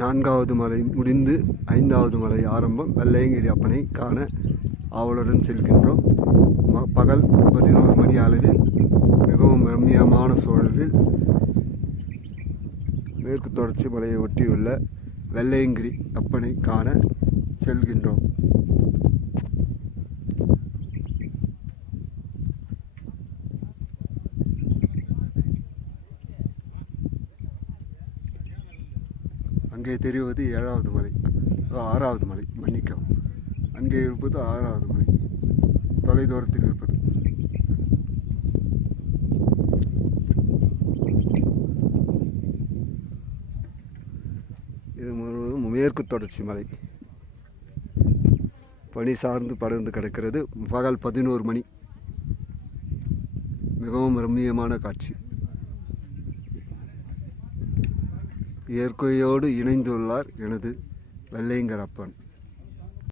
நான்காவது மலை முடிந்து ஐந்தாவது மலை ஆரம்பம். வெள்ளையங்கிரி அப்பனை காண ஆவலுடன் செல்கின்றோம். பகல் 11 மணி அளவில் மிகவும் ரம்மியமான சூழலில் மேற்கு தொடர்ச்சி மலையை ஒட்டியுள்ள வெள்ளையங்கிரி அப்பனை காண செல்கின்றோம். அங்கே தெரிவது 7வது மலை, 6வது மலை, மன்னிக்கவும். அங்கே இருப்பது 6வது மலை, தொலைதூரத்தில் இருப்பது. இது முழுவதும் மேற்கு தொடர்ச்சி மலை. பனி சார்ந்து படர்ந்து கிடக்கிறது. பகல் 11 மணி. மிகவும் ரம்மியமான காட்சி. இயற்கையோடு இணைந்துள்ளார் எனது வெள்ளையங்கிரி அப்பன்.